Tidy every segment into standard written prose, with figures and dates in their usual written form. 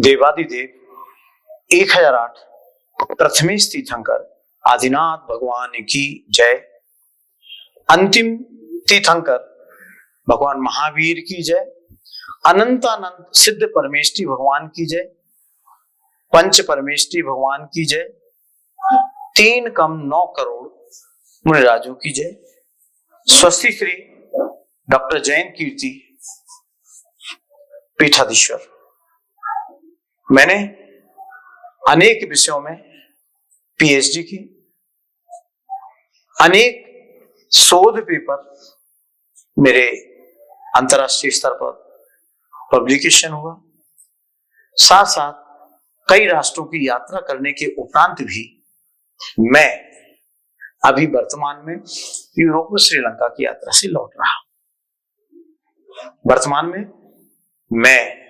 देवादिदेव 1008 प्रथमेश तीर्थंकर आदिनाथ भगवान की जय। अंतिम तीर्थंकर भगवान महावीर की जय। अनंतानंत सिद्ध परमेष्ठी भगवान की जय। पंच परमेष्ठी भगवान की जय। 3 कम 9 करोड़ मुनिराजों की जय। स्वस्ति श्री डॉक्टर जैन कीर्ति पीठाधीश्वर। मैंने अनेक विषयों में पीएचडी की, अनेक शोध पेपर मेरे अंतरराष्ट्रीय स्तर पर पब्लिकेशन हुआ, साथ साथ कई राष्ट्रों की यात्रा करने के उपरांत भी मैं अभी वर्तमान में यूरोप और श्रीलंका की यात्रा से लौट रहा हूं। वर्तमान में मैं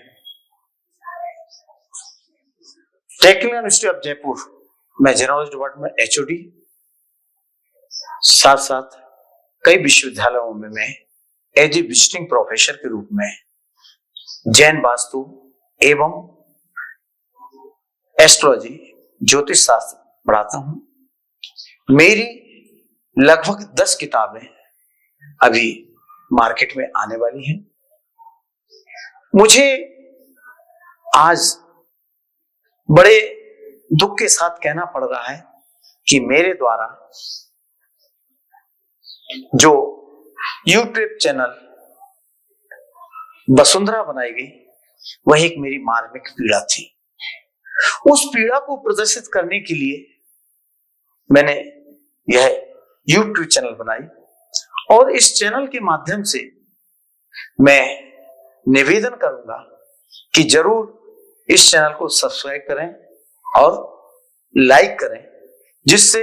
टेक्निकल यूनिवर्सिटी ऑफ जयपुर में जनरल डिपार्टमेंट एचओडी, साथ साथ कई विश्वविद्यालयों में मैं एज ए विजिटिंग प्रोफेसर के रूप में जैन वास्तु एवं एस्ट्रोलॉजी ज्योतिष शास्त्र पढ़ाता हूं। मेरी लगभग 10 किताबें अभी मार्केट में आने वाली हैं। मुझे आज बड़े दुख के साथ कहना पड़ रहा है कि मेरे द्वारा जो यूट्यूब चैनल वसुंधरा बनाई गई वह एक मेरी मार्मिक पीड़ा थी। उस पीड़ा को प्रदर्शित करने के लिए मैंने यह यूट्यूब चैनल बनाई और इस चैनल के माध्यम से मैं निवेदन करूंगा कि जरूर इस चैनल को सब्सक्राइब करें और लाइक करें, जिससे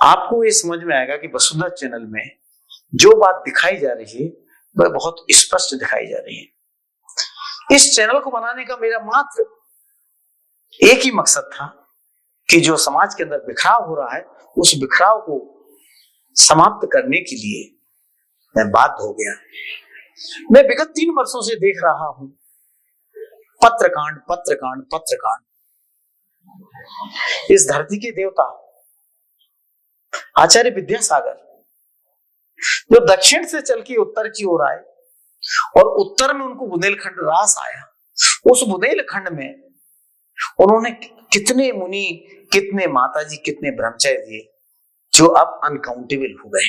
आपको ये समझ में आएगा कि वसुंधरा चैनल में जो बात दिखाई जा रही है वह बहुत स्पष्ट दिखाई जा रही है। इस चैनल को बनाने का मेरा मात्र एक ही मकसद था कि जो समाज के अंदर बिखराव हो रहा है उस बिखराव को समाप्त करने के लिए मैं बाध्य हो गया। मैं विगत 3 वर्षों से देख रहा हूं पत्रकांड पत्रकांड पत्रकांड। इस धरती के देवता आचार्य विद्यासागर जो दक्षिण से चल के उत्तर की ओर आए और उत्तर में उनको बुंदेलखंड रास आया, उस बुंदेलखंड में उन्होंने कितने मुनि, कितने माताजी, कितने ब्रह्मचारी दिए जो अब अनकाउंटेबल हो गए।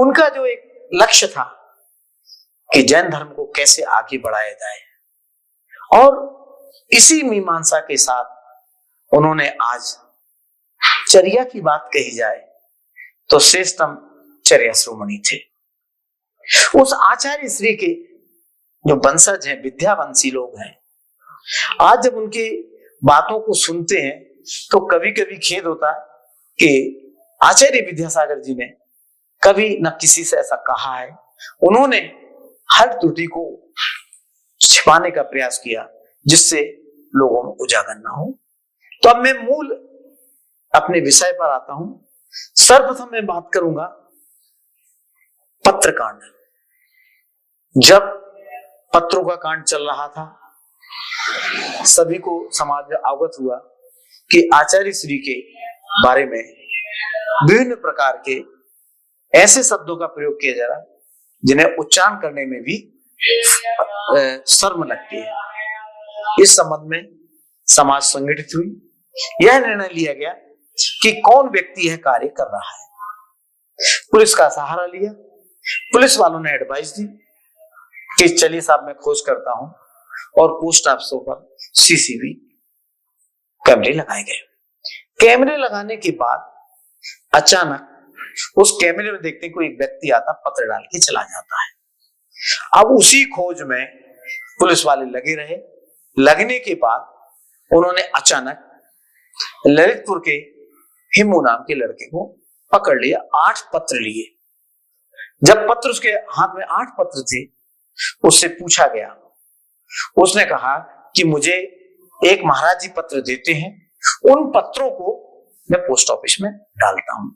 उनका जो एक लक्ष्य था कि जैन धर्म को कैसे आगे बढ़ाया जाए, और इसी मीमांसा के साथ उन्होंने आज चर्या की बात कही जाए तो श्रेष्ठतम चर्या श्रोमणी थे। उस आचार्य श्री के जो वंशज हैं, विद्यावंशी लोग हैं, आज जब उनकी बातों को सुनते हैं तो कभी कभी खेद होता है कि आचार्य विद्यासागर जी ने कभी न किसी से ऐसा कहा है। उन्होंने हर त्रुटि को छिपाने का प्रयास किया जिससे लोगों में उजागर ना हो। तो अब मैं मूल अपने विषय पर आता हूं। सर्वप्रथम मैं बात करूंगा पत्रकांड। जब पत्रों का कांड चल रहा था, सभी को समाज में अवगत हुआ कि आचार्य श्री के बारे में विभिन्न प्रकार के ऐसे शब्दों का प्रयोग किया जा रहा जिन्हें उच्चारण करने में भी शर्म लगती है। इस संबंध में समाज संगठित हुई। यह निर्णय लिया गया कि कौन व्यक्ति यह कार्य कर रहा है। पुलिस का सहारा लिया। पुलिस वालों ने एडवाइस दी कि चलिए साहब मैं खोज करता हूं, और पोस्ट ऑफिसों पर सीसीटीवी कैमरे लगाए गए। कैमरे लगाने के बाद अचानक उस कैमरे में देखते कोई एक व्यक्ति आता, पत्र डाल के चला जाता है। अब उसी खोज में पुलिस वाले लगे रहे। लगने के बाद उन्होंने अचानक ललितपुर के हिमू नाम के लड़के को पकड़ लिया। 8 पत्र लिए। जब पत्र उसके हाथ में 8 पत्र थे, उससे पूछा गया। उसने कहा कि मुझे एक महाराज जी पत्र देते हैं, उन पत्रों को मैं पोस्ट ऑफिस में डालता हूं।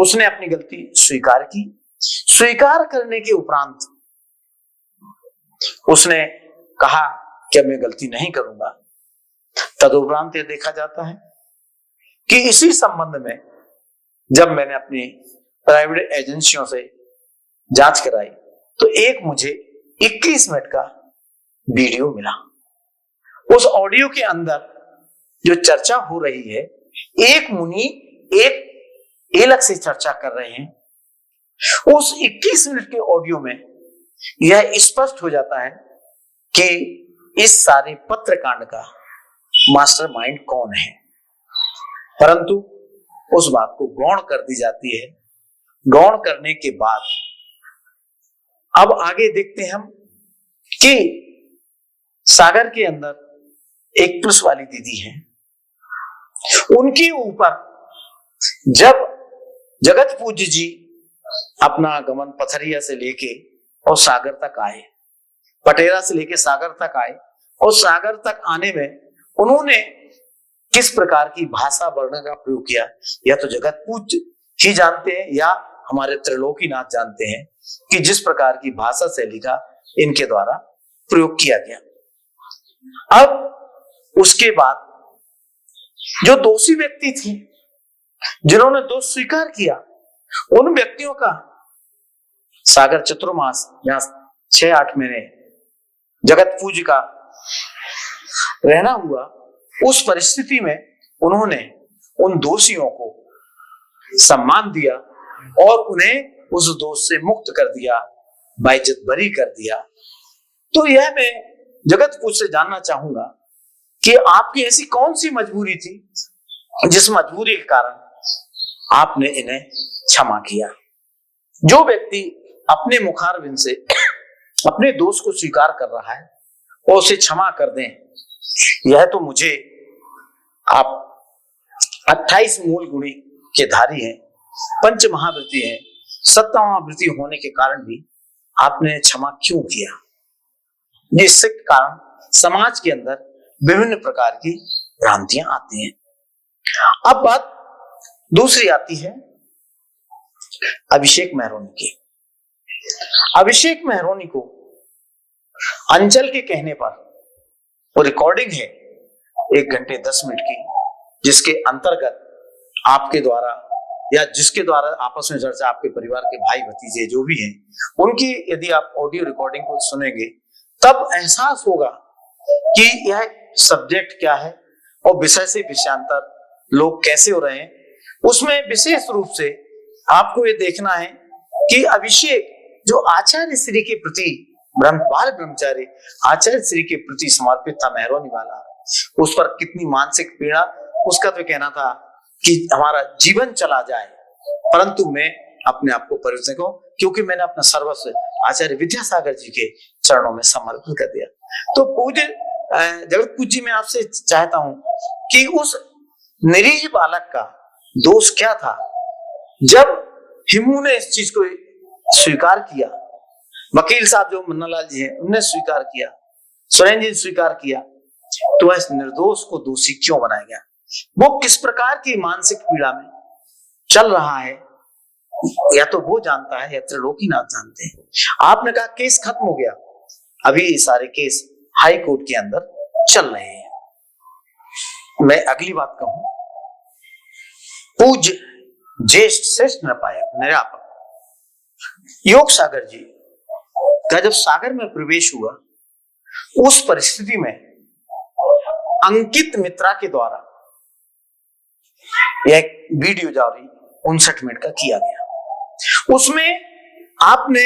उसने अपनी गलती स्वीकार की। स्वीकार करने के उपरांत उसने कहा क्या मैं गलती नहीं करूंगा? तदुपरांत यह देखा जाता है कि इसी संबंध में जब मैंने अपनी प्राइवेट एजेंसियों से जांच कराई तो एक मुझे 21 मिनट का वीडियो मिला। उस ऑडियो के अंदर जो चर्चा हो रही है, एक मुनि एक अलग से चर्चा कर रहे हैं। उस 21 मिनट के ऑडियो में यह स्पष्ट हो जाता है कि इस सारे पत्रकांड का मास्टरमाइंड कौन है, परंतु उस बात को गौण कर दी जाती है। गौण करने के बाद अब आगे देखते हैं हम कि सागर के अंदर एक पुलिस वाली दीदी है, उनके ऊपर जब जगत पूज्य जी अपना गमन पथरिया से लेके और सागर तक आए, पटेरा से लेके सागर तक आए, और सागर तक आने में उन्होंने किस प्रकार की भाषा वर्ण का प्रयोग किया, या तो जगत पूज्य ही जानते हैं या हमारे त्रिलोकीनाथ जानते हैं कि जिस प्रकार की भाषा शैली का इनके द्वारा प्रयोग किया गया। अब उसके बाद जो दोषी व्यक्ति थे, जिन्होंने दोष स्वीकार किया, उन व्यक्तियों का सागर चतुर्मास या 6-8 महीने जगत पूज्य का रहना हुआ। उस परिस्थिति में उन्होंने उन दोषियों को सम्मान दिया और उन्हें उस दोष से मुक्त कर दिया, बाइज्जत बरी कर दिया। तो यह मैं जगत पूज्य से जानना चाहूंगा कि आपकी ऐसी कौन सी मजबूरी थी जिस मजबूरी के कारण आपने इन्हें क्षमा किया। जो व्यक्ति अपने मुखारबिंद से अपने दोष को स्वीकार कर रहा है और उसे क्षमा कर दें, यह तो मुझे आप 28 मूल गुणी के धारी हैं, पंच महावृत्ति हैं, 7 महावृत्ति होने के कारण भी आपने क्षमा क्यों किया? जिसके कारण समाज के अंदर विभिन्न प्रकार की भ्रांतियां आती हैं। अब बात दूसरी आती है अभिषेक मेहरोनी की। अभिषेक मेहरोनी को अंचल के कहने पर वो रिकॉर्डिंग है 1 घंटे 10 मिनट की, जिसके अंतर्गत आपके द्वारा या जिसके द्वारा आपस में चर्चा आपके परिवार के भाई भतीजे जो भी हैं, उनकी यदि आप ऑडियो रिकॉर्डिंग को सुनेंगे तब एहसास होगा कि यह सब्जेक्ट क्या है और विषय से विषयांतर लोग कैसे हो रहे हैं। उसमें विशेष रूप से आपको ये देखना है कि अभिषेक जो आचार्य श्री के प्रति बाल ब्रह्मचारी आचार्य श्री के प्रति समर्पित था मेहरोनी वाला, उस पर कितनी मानसिक पीड़ा। उसका तो कहना था कि हमारा जीवन चला जाए परंतु मैं अपने आप को परिवर्तन करूं, क्योंकि मैंने अपना सर्वस्व आचार्य विद्यासागर जी के चरणों में समर्पित कर दिया। तो पूज्य जगत पूज्य मैं आपसे चाहता हूं कि उस निरीह बालक का दोष क्या था। जब हिमू ने इस चीज को स्वीकार किया, वकील साहब जो मन्नालाल जी हैं उन्होंने स्वीकार किया, सुरेंद्र जी ने स्वीकार किया, तो इस निर्दोष को दोषी क्यों बनाया गया? वो किस प्रकार की मानसिक पीड़ा में चल रहा है, या तो वो जानता है या त्रिलोकीनाथ जानते हैं। आपने कहा केस खत्म हो गया, अभी ये सारे केस हाई कोर्ट के अंदर चल रहे हैं। मैं अगली बात कहूं, पूज्य ज्येष्ठ श्रेष्ठ निरापक योग सागर जी का जब सागर में प्रवेश हुआ, उस परिस्थिति में अंकित मित्रा के द्वारा यह वीडियो जारी 59 मिनट का किया गया। उसमें आपने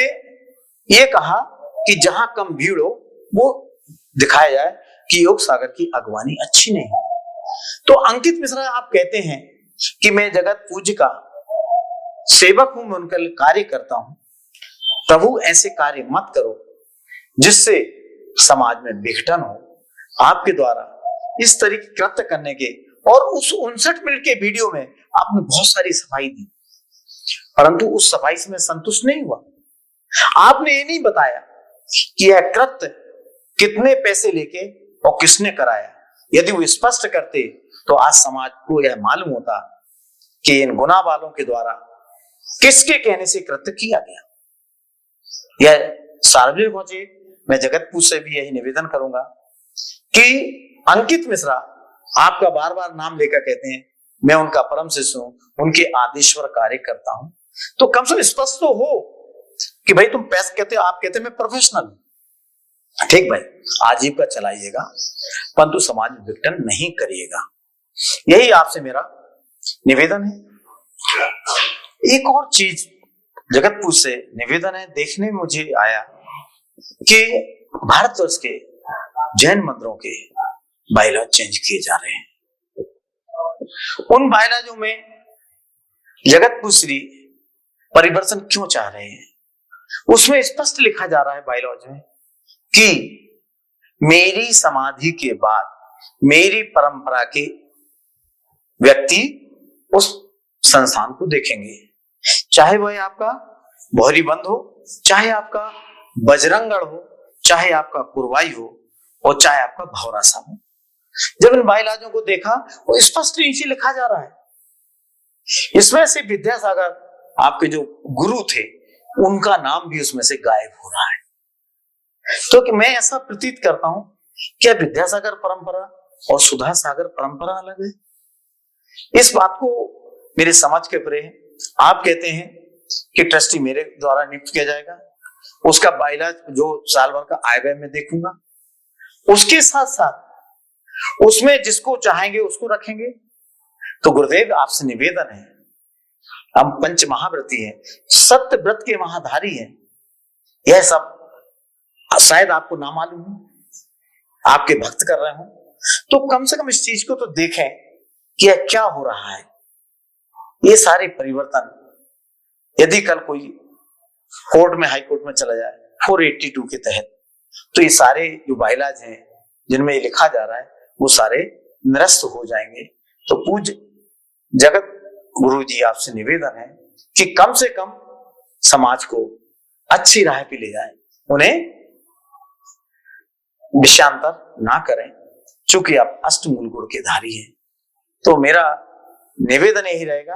ये कहा कि जहां कम भीड़ हो वो दिखाया जाए कि योग सागर की अगवानी अच्छी नहीं है। तो अंकित मिश्रा आप कहते हैं कि मैं जगत पूज्य का सेवक हूं, मैं उनका कार्य करता हूं। प्रभु ऐसे कार्य मत करो जिससे समाज में विघटन हो। आपके द्वारा इस तरीके कृत्य करने के, और उस 59 मिनट के वीडियो में आपने बहुत सारी सफाई दी, परंतु उस सफाई से मैं संतुष्ट नहीं हुआ। आपने ये नहीं बताया कि यह कृत्य कितने पैसे लेके और किसने कराया। यदि वो स्पष्ट करते तो आज समाज को यह मालूम होता कि इन गुनाह वालों के द्वारा किसके कहने से कृत्य किया गया। यह सार्वजनिक हो जाए। मैं जगत पूज्य से भी यही निवेदन करूंगा कि अंकित मिश्रा आपका बार बार नाम लेकर कहते हैं मैं उनका परम शिष्य हूं, उनके आदेश्वर कार्य करता हूं, तो कम से कम स्पष्ट तो हो कि भाई तुम पैसे कहते हो, आप कहते हैं मैं प्रोफेशनल हूं, ठीक भाई आजीविका चलाइएगा परंतु समाज में विघटन नहीं करिएगा, यही आपसे मेरा निवेदन है। एक और चीज जगतपुर से निवेदन है, देखने में मुझे आया कि भारतवर्ष के जैन मंदिरों के बायलॉज चेंज किए जा रहे हैं। उन बायलॉजों में जगतपुर श्री परिवर्तन क्यों चाह रहे हैं, उसमें स्पष्ट लिखा जा रहा है बायलॉज में कि मेरी समाधि के बाद मेरी परंपरा के व्यक्ति उस संस्थान को देखेंगे, चाहे वह आपका भौरी बंद हो, चाहे आपका बजरंगगढ़ हो, चाहे आपका कुरवाई हो और चाहे आपका भौरासा हो। जब इन बायलॉजों को देखा वो स्पष्ट नीचे लिखा जा रहा है, इसमें से विद्यासागर आपके जो गुरु थे उनका नाम भी उसमें से गायब हो रहा है। तो कि मैं ऐसा प्रतीत करता हूं क्या विद्यासागर परंपरा और सुधा सागर परंपरा अलग है? इस बात को मेरे समझ के परे है। आप कहते हैं कि ट्रस्टी मेरे द्वारा नियुक्त किया जाएगा, उसका बायलॉज जो साल भर का आय व्यय में देखूंगा, उसके साथ साथ उसमें जिसको चाहेंगे उसको रखेंगे। तो गुरुदेव आपसे निवेदन है, हम पंच महाव्रती हैं, सत्य व्रत के महाधारी हैं, यह सब शायद आपको ना मालूम हो, आपके भक्त कर रहे हो, तो कम से कम इस चीज को तो देखें कि यह क्या हो रहा है। ये सारे परिवर्तन यदि कल कोई कोर्ट में, हाई कोर्ट में चला जाए 482 के तहत, तो ये सारे जो बायलॉज हैं जिनमें ये लिखा जा रहा है वो सारे निरस्त हो जाएंगे। तो पूज्य जगत गुरु जी आपसे निवेदन है कि कम से कम समाज को अच्छी राह पे ले जाएं, उन्हें विषयांतर ना करें, चूंकि आप अष्टमूल गुण के धारी हैं। तो मेरा निवेदन यही रहेगा।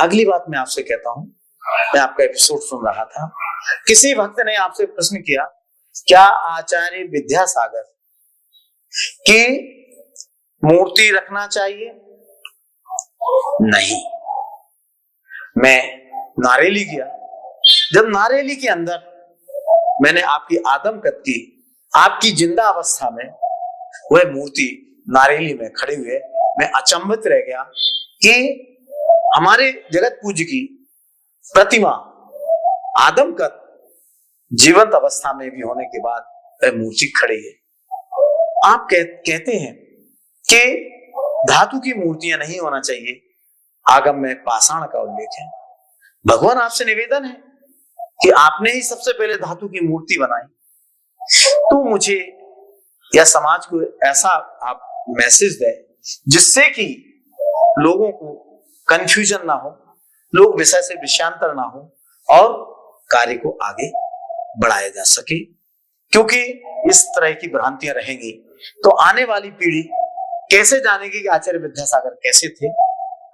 अगली बात मैं आपसे कहता हूं, मैं आपका एपिसोड सुन रहा था, किसी भक्त ने आपसे प्रश्न किया क्या आचार्य विद्यासागर की मूर्ति रखना चाहिए? नहीं। मैं नारेली गया, जब नारेली के अंदर मैंने आपकी आदमकद की, आपकी जिंदा अवस्था में वह मूर्ति नारेली में खड़े हुए, मैं अचंभित रह गया कि हमारे जगत पूज्य की प्रतिमा आदमकद जीवंत अवस्था में भी होने के बाद वह मूर्ति खड़ी है। आप कहते हैं कि धातु की मूर्तियां नहीं होना चाहिए, आगम में पाषाण का उल्लेख है। भगवान आपसे निवेदन है कि आपने ही सबसे पहले धातु की मूर्ति बनाई, तो मुझे या समाज को ऐसा आप मैसेज दें जिससे कि लोगों को कंफ्यूजन ना हो, लोग विषय से विषयांतर ना हो और कार्य को आगे बढ़ाया जा सके। क्योंकि इस तरह की भ्रांतियां रहेंगी तो आने वाली पीढ़ी कैसे जानेगी कि आचार्य विद्यासागर कैसे थे।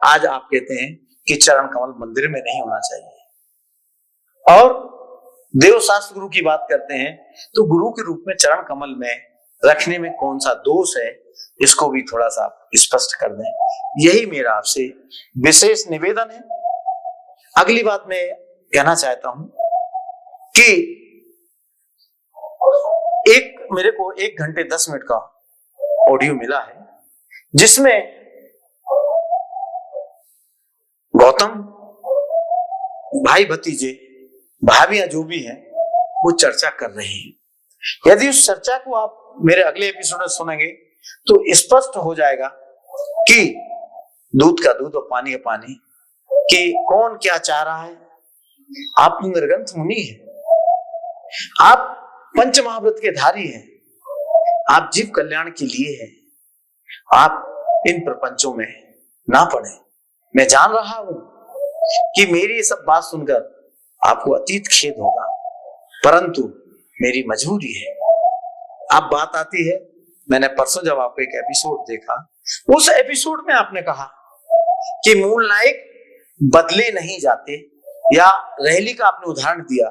आज आप कहते हैं कि चरण कमल मंदिर में नहीं होना चाहिए, और देव शास्त्र गुरु की बात करते हैं तो गुरु के रूप में चरण कमल में रखने में कौन सा दोष है, इसको भी थोड़ा सा स्पष्ट कर दें। यही मेरा आपसे विशेष निवेदन है। अगली बात मैं कहना चाहता हूं कि मेरे को 1 घंटे 10 मिनट का ऑडियो मिला है जिसमें गौतम भाई भतीजे भाभियां जो भी हैं वो चर्चा कर रहे हैं। यदि उस चर्चा को आप मेरे अगले एपिसोड में सुनेंगे तो स्पष्ट हो जाएगा कि दूध का दूध और पानी का पानी, कि कौन क्या चाह रहा है। आप निर्ग्रंथ मुनि हैं, आप पंच महाव्रत के धारी हैं, आप जीव कल्याण के लिए हैं, आप इन प्रपंचों में ना पड़े। मैं जान रहा हूं कि मेरी ये सब बात सुनकर आपको अतीत खेद होगा, परंतु मेरी मजबूरी है। अब बात आती है, मैंने परसों जब आपको एक एपिसोड देखा, उस एपिसोड में आपने कहा कि मूल नायक बदले नहीं जाते, या रहली का आपने उदाहरण दिया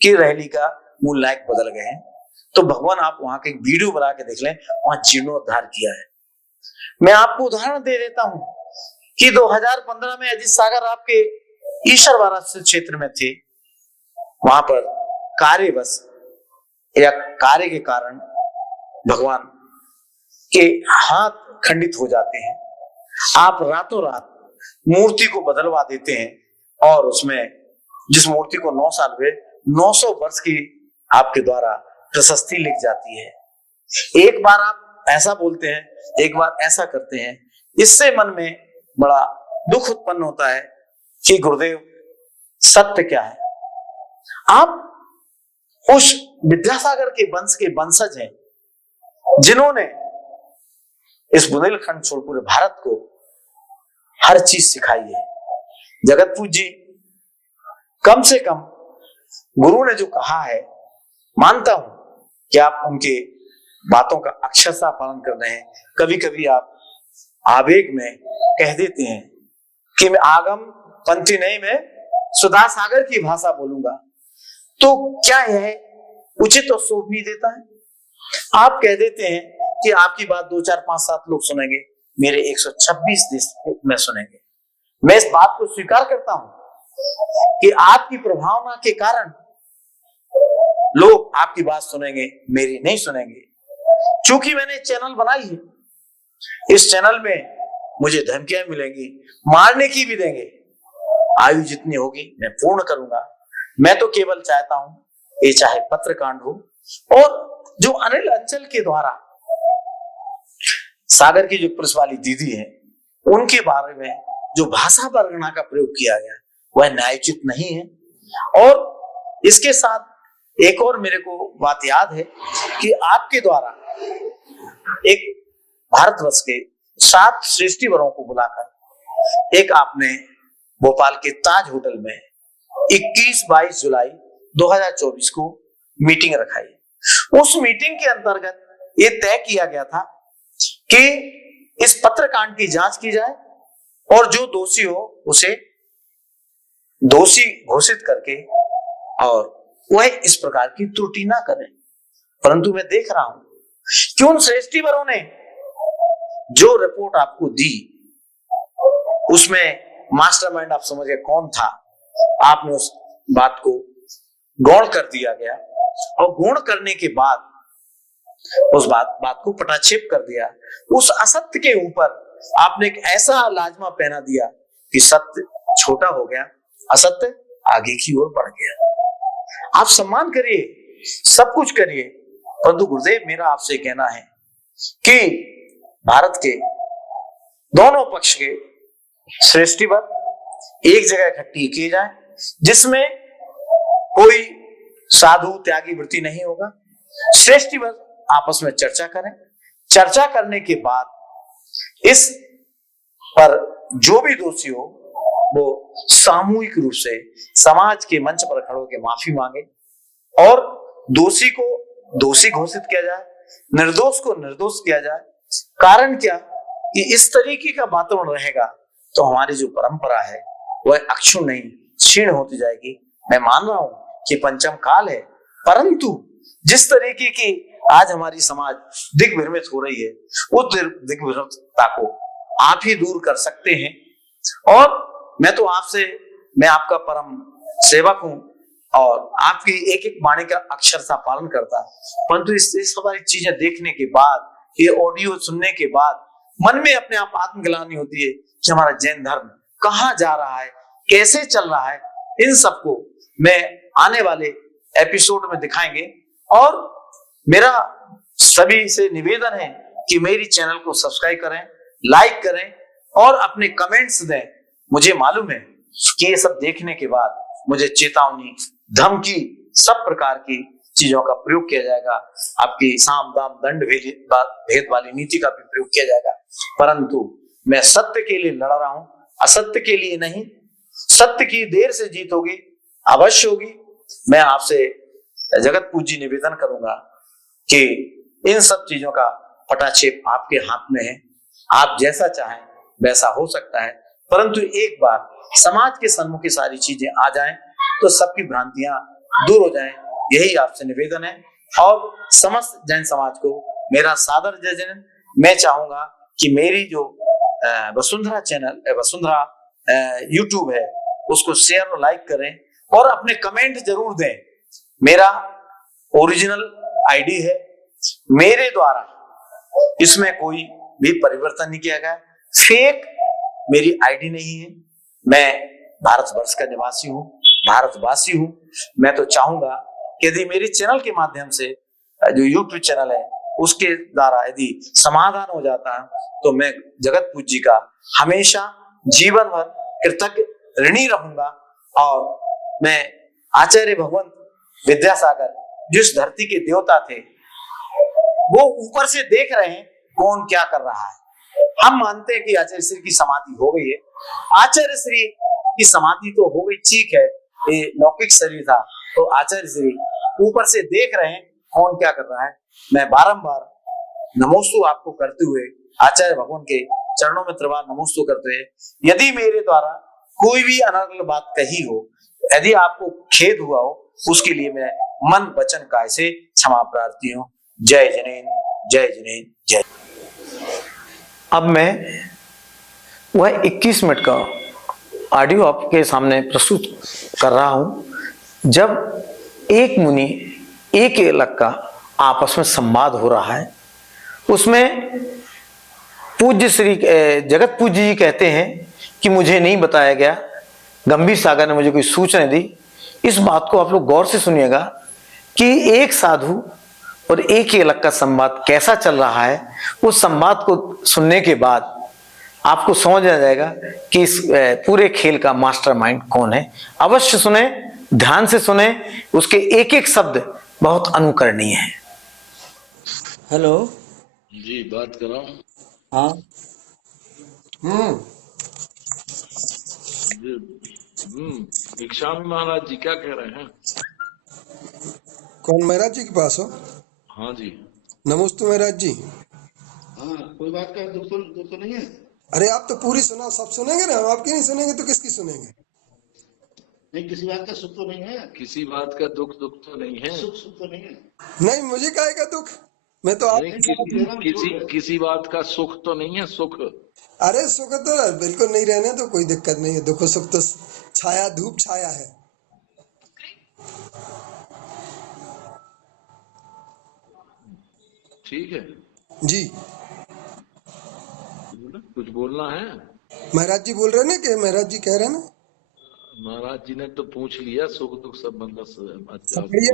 कि रहली का मूल नायक बदल गए हैं। तो भगवान आप वहां के वीडियो बना के देख लें, वहां जीर्णोद्धार किया है। मैं आपको उदाहरण दे देता हूं कि 2015 में अजीत सागर आपके ईश्वरवाड़ा क्षेत्र में थे, वहां पर कार्यवश या कार्य के कारण भगवान के हाथ खंडित हो जाते हैं। आप रातों रात मूर्ति को बदलवा देते हैं और उसमें जिस मूर्ति को 9 साल हुए 900 वर्ष की आपके द्वारा प्रशस्ति लिख जाती है। एक बार आप ऐसा बोलते हैं, एक बार ऐसा करते हैं, इससे मन में बड़ा दुख उत्पन्न होता है कि गुरुदेव सत्य क्या है। आप उस विद्यासागर के वंश के वंशज हैं जिन्होंने इस बुंदेलखंड छोड़ पूरे भारत को हर चीज सिखाई है। जगत पूज्य जी, कम से कम गुरु ने जो कहा है, मानता हूं कि आप उनके बातों का अक्षरशः पालन कर रहे हैं। कभी कभी आप आवेग में कह देते हैं कि मैं आगम पंथी नहीं, मैं सुधा सागर की भाषा बोलूंगा, तो क्या यह उचित और शोभनीय देता है? आप कह देते हैं कि आपकी बात 2, 4, 5, 7 लोग सुनेंगे, मेरे 126 देश में सुनेंगे। मैं इस बात को स्वीकार करता हूं कि आपकी प्रभावना के कारण लोग आपकी बात सुनेंगे, मेरी नहीं सुनेंगे। क्योंकि मैंने चैनल बनाई है, इस चैनल में मुझे धमकियां मिलेंगी, मारने की भी देंगे। आयु जितनी होगी मैं पूर्ण करूंगा। मैं तो केवल चाहता हूं, ये चाहे पत्रकांड हो और जो अनिल अंचल के द्वारा सागर की जो पुलिस वाली दीदी है, उनके बारे में जो भाषा वर्णना का प्रयोग किया गया वह न्यायोचित नहीं है। और इसके साथ एक और मेरे को बात याद है कि आपके द्वारा एक भारतवर्ष के 7 श्रेष्ठी वरों को बुलाकर एक आपने भोपाल के ताज होटल में 21-22 जुलाई 2024 को मीटिंग रखाई। उस मीटिंग के अंतर्गत ये तय किया गया था कि इस पत्रकांड की जांच की जाए और जो दोषी हो उसे दोषी घोषित करके और वह इस प्रकार की त्रुटि ना करे। परंतु मैं देख रहा हूं कि उन श्रेष्ठी वरों ने जो रिपोर्ट आपको दी उसमें मास्टरमाइंड आप समझ गए कौन था। आपने उस बात को गौण कर दिया गया और गौण करने के बाद उस बात को पटाक्षेप कर दिया। उस असत्य के ऊपर आपने एक ऐसा लाजमा पहना दिया कि सत्य छोटा हो गया, असत्य आगे की ओर बढ़ गया। आप सम्मान करिए, सब कुछ करिए, परंतु गुरुदेव मेरा आपसे कहना है कि भारत के दोनों पक्ष के श्रेष्ठी वर्ग एक जगह इकट्ठी किए जाए, जिसमें कोई साधु त्यागी वृत्ति नहीं होगा। श्रेष्ठी वर्ग आपस में चर्चा करें, चर्चा करने के बाद इस पर जो भी दोषी हो वो सामूहिक रूप से समाज के मंच पर खड़े होकर माफी मांगे और दोषी को दोषी घोषित किया जाए, निर्दोष को निर्दोष किया जाए। कारण क्या कि इस तरीके का वातावरण रहेगा तो हमारी जो परंपरा है वह अक्षुण्ण नहीं क्षीण होती जाएगी। मैं मान रहा हूं कि पंचम काल है, परंतु जिस तरीके की आज हमारी समाज दिग्भ्रमित हो रही है, उस दिग्भ्रमितता को आप ही दूर कर सकते हैं। और मैं आपका परम सेवक हूं और आपकी एक एक वाणी का अक्षरशः पालन करता। परंतु इस सारी चीजें देखने के बाद, ये ऑडियो सुनने के बाद मन में अपने आप आत्मग्लानि होती है कि हमारा जैन धर्म कहाँ जा रहा है, कैसे चल रहा है। इन सबको मैं आने वाले एपिसोड में दिखाएंगे और मेरा सभी से निवेदन है कि मेरी चैनल को सब्सक्राइब करें, लाइक करें और अपने कमेंट्स दें। मुझे मालूम है कि ये सब देखने के बाद मुझे चेतावनी, धमकी, सब प्रकार की चीजों का प्रयोग किया जाएगा। आपकी साम दाम दंड भेद वाली नीति का भी प्रयोग किया जाएगा। परंतु मैं सत्य के लिए लड़ रहा हूं, असत्य के लिए नहीं। सत्य की देर से जीत होगी, अवश्य होगी। मैं आपसे जगत पूज्य निवेदन करूंगा कि इन सब चीजों का पटाक्षेप आपके हाथ में है। आप जैसा चाहें वैसा हो सकता है, परंतु एक बार समाज के सम्मुख सारी चीजें आ जाएं तो सबकी भ्रांतियां दूर हो जाएं। यही आपसे निवेदन है। और समस्त जैन समाज को मेरा सादर जय जैन। मैं चाहूंगा कि मेरी जो वसुंधरा चैनल, वसुंधरा यूट्यूब है, उसको शेयर और लाइक करें और अपने कमेंट जरूर दें। मेरा ओरिजिनल आईडी है, मेरे द्वारा इसमें कोई भी परिवर्तन नहीं किया गया, फेक मेरी आईडी नहीं है। मैं भारतवर्ष का निवासी हूं, भारतवासी हूं। मैं तो चाहूंगा कि यदि मेरे चैनल के माध्यम से, जो यूट्यूब चैनल है उसके द्वारा यदि समाधान हो जाता है, तो मैं जगत पूज्य जी का हमेशा जीवन भर कृतज्ञ ऋणी रहूंगा। और मैं आचार्य भगवंत विद्यासागर जिस धरती के देवता थे, वो ऊपर से देख रहे हैं कौन क्या कर रहा है। हम मानते हैं कि आचार्य श्री की समाधि हो गई है, आचार्य श्री की समाधि तो हो गई, ठीक है, ये लौकिक शरीर था, तो आचार्य श्री ऊपर से देख रहे हैं कौन क्या कर रहा है। मैं बारंबार नमोस्तु आपको करते हुए, आचार्य भगवान के चरणों में त्रिवार नमोस्तु करते हुए, यदि मेरे द्वारा कोई भी अनर्गल बात कही हो, यदि आपको खेद हुआ हो, उसके लिए मैं मन वचन काय से क्षमा प्रार्थी हूँ। जय जनेन, जय जनेन, जय। अब मैं वह 21 मिनट का ऑडियो आपके सामने प्रस्तुत कर रहा हूं, जब एक मुनि एक अलग का आपस में संवाद हो रहा है। उसमें पूज्य श्री जगत पूज्य जी कहते हैं कि मुझे नहीं बताया गया, गंभीर सागर ने मुझे कोई सूचना दी। इस बात को आप लोग गौर से सुनिएगा कि एक साधु और एक ही अलग का संवाद कैसा चल रहा है। उस संवाद को सुनने के बाद आपको समझ आ जाएगा कि इस पूरे खेल का मास्टरमाइंड कौन है। अवश्य सुने, ध्यान से सुने, उसके एक एक शब्द बहुत अनुकरणीय है। हेलो जी, बात कर रहा हूँ। हाँ जी, भिक्षामी महाराज जी क्या कह रहे हैं? कौन महाराज जी के पास हो? हाँ जी। नमस्ते महाराज जी। हाँ, कोई बात का दुख तो नहीं है? अरे आप तो पूरी सुनाओ, सब सुनेंगे ना, हम आपकी नहीं सुनेंगे तो किसकी सुनेंगे? नहीं, किसी बात का सुख तो नहीं है? किसी बात का दुख तो नहीं है। सुख तो नहीं है? नहीं, मुझे काहे का दुख, मैं तो आप नहीं, किसी बात का सुख तो नहीं है। सुख, अरे सुख तो बिल्कुल नहीं रहने तो कोई दिक्कत नहीं है। दुख सुख तो छाया धूप छाया है। ठीक है जी कुछ बोलना है? महाराज जी बोल रहे ना, कि महाराज जी कह रहे हैं ना। महाराज जी ने तो पूछ लिया, सुख दुख सब बंदा सब बढ़िया।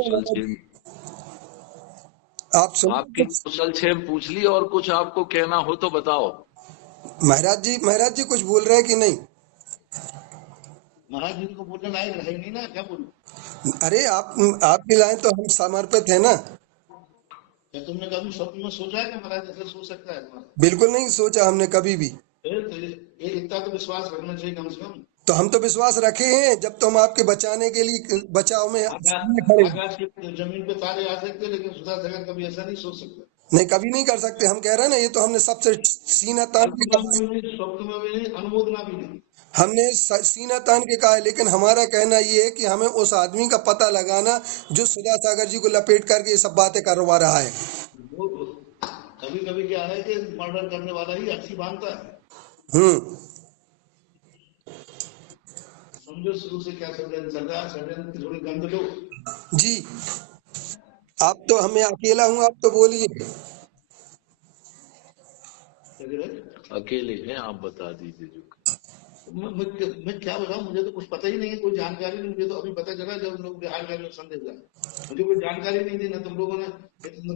आप सुन, आपकी कुशल क्षेम पूछ ली, और कुछ आपको कहना हो तो बताओ। महाराज जी कुछ बोल रहे हैं कि नहीं? महाराज जी को बोलने लायक है नहीं ना, क्या बोलूं? अरे आपकी लाइन तो हम समर्पित है ना। क्या तुमने कभी स्वप्न में सोचा है कि महाराज ऐसे सोच सकता है? बिल्कुल नहीं सोचा हमने कभी भी। फिर तो ये इतना तो विश्वास रखना चाहिए कम से कम। तो हम तो विश्वास रखे हैं, जब तो हम आपके बचाने के लिए बचाव में खड़े। आकाश की जमीन पे तारे आ सकते, लेकिन सुधा सागर कभी ऐसा नहीं सोच सकते। नहीं, कभी नहीं कर सकते। हम कह रहे हैं ना, ये तो हमने सबसे सीना तान के कहा है। स्वप्न में भी नहीं, अनुमोदना भी नहीं। हमने सीना तान के कहा है, लेकिन हमारा कहना ये है कि हमें उस आदमी का पता लगाना जो सुधा सागर जी को लपेट करके ये सब बातें करवा रहा है। कभी कभी क्या है कि मर्डर करने वाला ही अच्छी मानता है। समझो शुरू से क्या षड्यंत्र थोड़ी गंद लो जी। आप तो हमें अकेला हूँ, आप तो बोलिए। अकेले हैं आप, बता दीजिए जो। मैं क्या बताऊं, मुझे तो कुछ पता ही नहीं है, कोई जानकारी नहीं। मुझे तो अभी पता चला जब लोग बिहार का इलेक्शन दे रहा, मुझे कोई जानकारी नहीं दी ना तुम लोगों ने,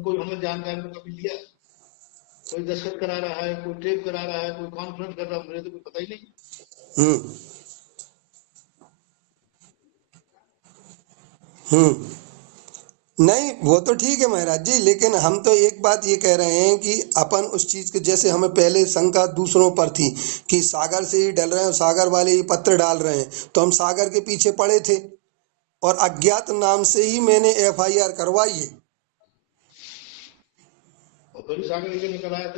कोई हमें जानकारी कभी दिया। कोई दस्तखत करा रहा है, कोई टेप करा रहा है, कोई कॉन्फ्रेंस कर रहा है, मुझे तो कोई पता ही नहीं। नहीं, वो तो ठीक है महाराज जी, लेकिन हम तो एक बात ये कह रहे हैं कि अपन उस चीज के, जैसे हमें पहले शंका दूसरों पर थी कि सागर से ही डल रहे हैं, सागर वाले ही पत्र डाल रहे हैं, तो हम सागर के पीछे पड़े थे और अज्ञात नाम से ही मैंने FIR करवाई है। और फिर सागर लेके निकल आया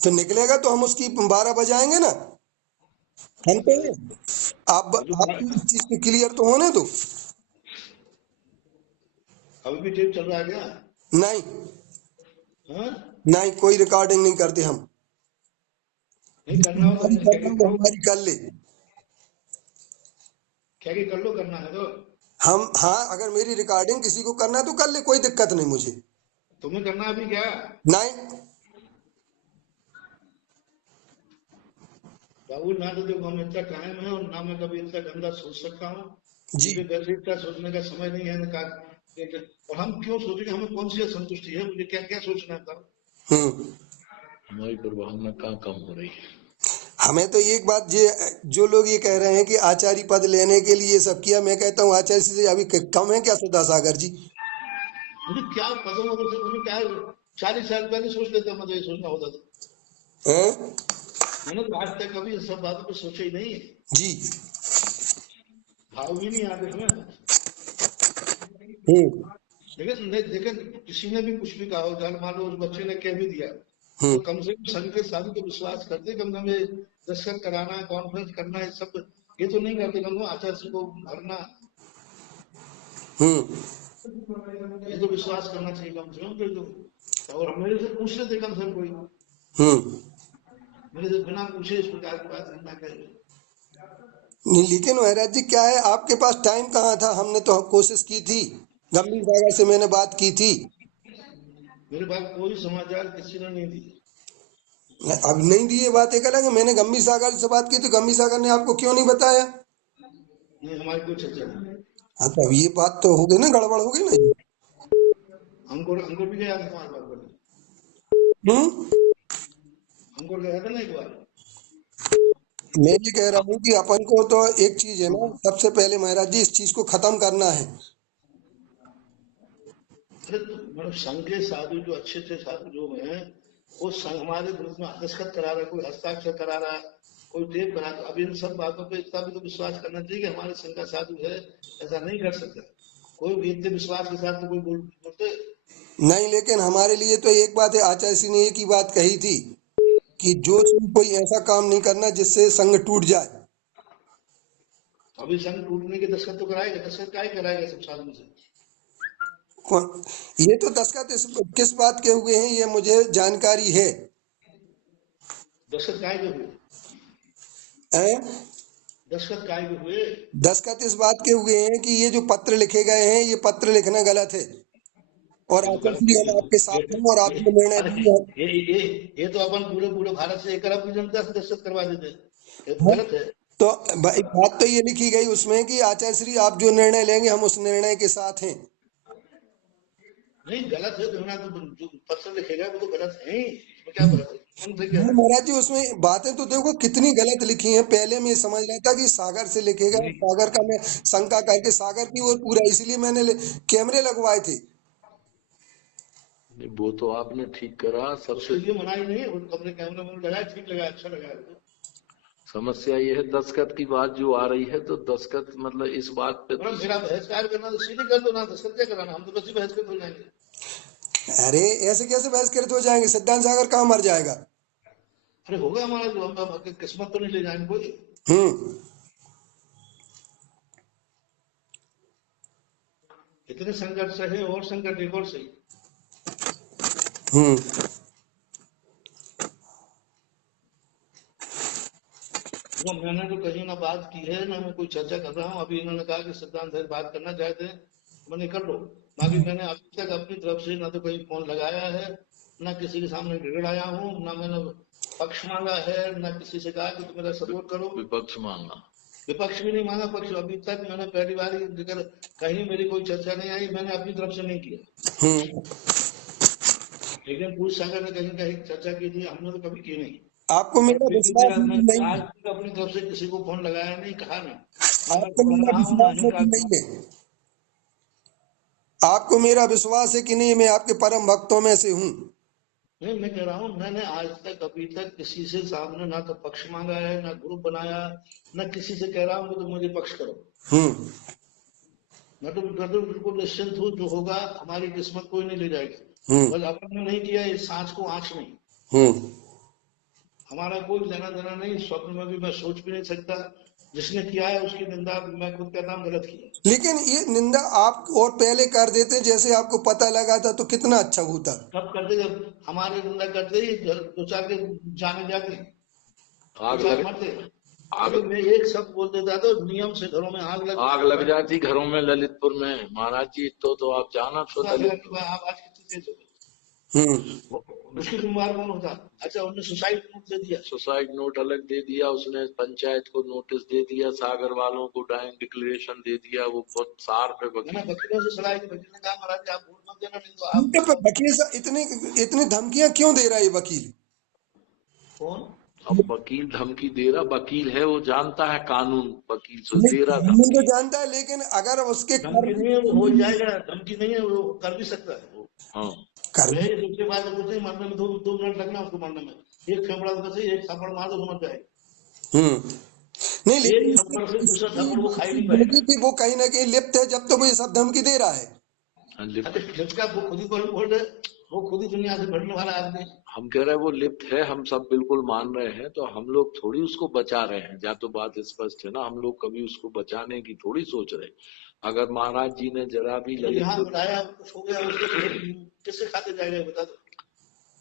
तो निकलेगा तो हम उसकी 12 बजाएंगे ना। हम तो आप इस चीज को क्लियर तो होने दो। अभी भी टेप चल रहा है क्या? नहीं हाँ? नहीं, कोई रिकॉर्डिंग नहीं करते हम। नहीं करना हो तो हमारी अपने कर क्या लो, वो करो, हमारी कर ले। क्या कर लो, करना है तो हम, हाँ, अगर मेरी रिकॉर्डिंग किसी को करना है तो कर ले, कोई दिक्कत नहीं मुझे। तुम्हें करना है अभी क्या? नहीं बाबू ना तो देखो हम इतना टाइम है और ना मैं कभी इतना गंदा सोच सकता हूँ। जी। मुझे वैसे इतना सोचने का समय नहीं है ना और हम क्यों सोचेंगे, हमें कौन सी असंतुष्टि है, मुझे क्या क्या सोचना है तब। हमारी प्रभावना कहाँ कम हो रही है। हमें तो एक बात, ये जो लोग ये कह रहे हैं कि आचार्य पद लेने के लिए सब किया, मैं कहता हूँ आचार्य से अभी कम है क्या सुधा सागर जी? मुझे क्या पता, मुझे क्या 40 साल पहले सोच लेता, मुझे ये सोचना होता था। हैं? मैंने तो आज तक कभी इन सब बातों पर सोचा ही नहीं, जी। भाव भी नहीं आते हमें। हम्म लेकिन किसी ने भी कुछ भी कहा हो, जान मान लो उस बच्चे ने कह भी दिया, तो कम से कम संघ के साधु को विश्वास करते, कम से कम ये दस्तखत कराना है, कॉन्फ्रेंस करना है, सब ये तो नहीं करते, कम से कम आचार्य को भरना, ये तो विश्वास करना चाहिए कम से कम। तो और मेरे से पूछ लेते कम से कम कोई, मेरे से बिना पूछे इस प्रकार की बात ना करे। नहीं, लेकिन महाराज जी क्या है, आपके पास टाइम कहाँ था? हमने तो कोशिश की थी, गंभीर सागर से मैंने बात की थी। मेरे पास कोई समाचार किसी ने नहीं दी। अब नहीं दिए बात एक अलग है, मैंने गंभीर सागर से बात की तो गंभीर सागर ने आपको क्यों नहीं बताया? नहीं, हमारी कोई चर्चा नहीं। हाँ, तो अब ये बात तो हो गई ना, गड़बड़ हो गई ना। हमको भी गया था तुम्हारे बात करने, हम्म हमको गया था ना एक बार। मैं ये कह रहा हूँ कि अपन को तो एक चीज है ना, सबसे पहले महाराज जी इस चीज को खत्म करना है। अरे तो मतलब संघ के साधु जो अच्छे अच्छे साधु जो हैं, वो संघ हमारे ग्रुप में दस्तखत करा रहा है, कोई हस्ताक्षर करा रहा है, कोई टेप करा, तो अब इन सब बातों पे इतना भी तो विश्वास करना चाहिए कि हमारे संघ का साधु है, ऐसा नहीं कर सकता कोई भी। इतने विश्वास के साथ तो कोई बोलते। नहीं, लेकिन हमारे लिए तो एक बात है, आचार्य जी ने एक ही बात कही थी कि जो कोई ऐसा काम नहीं करना जिससे संघ टूट जाए। अभी संघ टूटने के दस्तखत तो कराएगा, दस्तखत क्या ही कराएगा सब साधु से। ये तो दस्तखत किस बात के हुए हैं ये मुझे जानकारी है। दस्तखत काय के हुए? हैं? दस्तखत काय के हुए? दस्तखत इस बात के हुए हैं कि ये जो पत्र लिखे गए हैं, ये पत्र लिखना गलत है, और ये तो आचार्य गलत जी है, हम आपके साथ हैं और आपने निर्णय अरे दिया। ये तो अपन पूरे पूरे भारत से 1 अरब की जनता से दस्तखत करवा देते, ये तो हाँ, गलत है। तो भाई बात तो ये लिखी गई उसमें कि आचार्य श्री आप जो निर्णय लेंगे हम उस निर्णय के साथ हैं। नहीं गलत है, तो ना तो जो पत्र लिखेगा वो तो गलत है ही, इसमें क्या गलत है, उनसे क्या हाँ है? महाराज जी, उसमें बातें तो देखो कितनी गलत लिखी हैं। पहले मैं समझ रहा था कि सागर से लिखेगा, नहीं सागर का मैं शंका करके सागर की ओर पूरा, इसलिए मैंने कैमरे लगवाए थे। नहीं, वो तो आपने ठीक करा उसके सबसे। लिए मनाही नहीं, अपने कैमरे में लगाया, ठीक लगाया, अच्छा लगाया। तो समस्या ये है दस्तखत की बात जो आ रही है, तो दस्तखत मतलब इस बात पे मतलब तो मेरा बहस कार्य करना तो सीधे कर दो ना, दस्तखत क्या कराना, हम तो बस ही बहस करते हो जाएंगे। अरे ऐसे कैसे बहस करते हो जाएंगे? सिद्धांत सागर कहाँ मर जाएगा? अरे होगा हमारा जो, हम किस्मत तो नहीं ले जाएंगे कोई। हम्म इतने संकट सहे और संकट एक और सही। हम्म वो मैंने तो कहीं ना बात की है ना मैं कोई चर्चा कर रहा हूँ। अभी इन्होंने कहा कि सिद्धांत सर बात करना चाहते हैं, मैंने कर लो। बाकी मैंने अभी तक अपनी तरफ से ना तो कहीं फोन लगाया है, ना किसी के सामने गिड़गिड़ाया हूँ, ना मैंने पक्ष मांगा है, ना किसी से कहा कि तुम मेरा सपोर्ट करो। विपक्ष मांगना। विपक्ष भी नहीं मांगा, पक्ष अभी तक मैंने पहली बार ही जिक्र, कहीं मेरी कोई चर्चा नहीं आई, मैंने अपनी तरफ से नहीं किया। हम्म लेकिन पूछ सागर ने कहीं कहीं चर्चा की थी, हमने तो कभी की नहीं। आपको और मेरा फिर भी विश्वास मेरा है मैं कि नहीं आज है? तक अपनी तरफ से किसी को फोन लगाया नहीं, कहा नहीं, ना मैं आपको कर मेरा रहा हूँ, ना विश्वास है कि अहिंसा। नहीं है? आपको मेरा विश्वास है कि नहीं? मैं आपके परम भक्तों में से हूँ। नहीं मैं कह रहा हूँ, मैंने आज तक अभी तक किसी से सामने ना तो पक्ष मांगा है, ना ग्रुप बनाया, ना किसी से कह रहा हूँ तो मुझे पक्ष करो। हम्म मैं तो बिल्कुल निश्चिंत हूँ, जो होगा हमारी किस्मत कोई नहीं ले जाएगी। हम्म बस अपन ने नहीं किया इस सांस को आंच नहीं, हम्म हमारा कोई लेना देना नहीं, स्वप्न में भी मैं सोच भी नहीं सकता। जिसने किया है उसकी निंदा मैं खुद कहता हूँ गलत किया। लेकिन ये निंदा आप और पहले कर देते, जैसे आपको पता लगा था तो कितना अच्छा होता। सब करते जब हमारे निंदा करते ही दो चार के जाने जाते, आग दो चार लग मरते। आग अभी मैं एक शब्द बोल देता तो नियम से घरों में आग लग जाती घरों में ललितपुर में। महाराज जी तो आप जाना तो ललितपुर। आवाज कितनी तेज हो गई। हम्म। उसकी जिम्मेवार कौन होता? अच्छा, उन्होंने सुसाइड नोट दे दिया। सुसाइड नोट अलग दे दिया उसने, पंचायत को नोटिस दे दिया, सागर वालों को डाइंग डिक्लेरेशन दे दिया। वो बहुत सार पे मैंने वकील। वकीलों से सलाह की, वकील ने कहा महाराज जी आप वोट मत देना, नहीं तो आप तो वकील साहब इतनी इतनी धमकियां क्यों दे रहा है ये वकील? कौन? अब वकील धमकी दे रहा, वकील है वो जानता है कानून, वकील से नहीं, दे रहा कानून तो धमकी। जानता है, लेकिन अगर उसके धमकी नहीं है, वो हो जाएगा। धमकी नहीं है, वो कर भी सकता है। हाँ कर वही उसके बाद कुछ नहीं, मरने में 2 मिनट लगना उसको मरने में। एक फेफड़ा तो सही, एक थप्पड़ मार दो समझ जाएगा। नहीं, लेकिन एक इसकी थप्पड़ से दूसरा इसकी थप्पड़ वो खा ही नहीं होगी पाएगा। कि वो कहीं ना कहीं लिप्त है, जब तो वो ये सब धमकी दे रहा है। लिप्त। अरे जिसका वो खुद ही बोल रहे, वो खुद ही दुनिया से भटने वाला आदमी है। हम कह रहे हैं वो लिप्त है, हम सब बिल्कुल मान रहे हैं, तो हम लोग थोड़ी उसको बचा रहे हैं। या तो बात स्पष्ट है ना, हम लोग कभी उसको बचाने की थोड़ी सोच रहे। अगर महाराज जी ने जरा भी तो यहाँ ललितपुर बुलाया, कुछ हो गया उसको, किससे खाते जाएगा ये बता दो।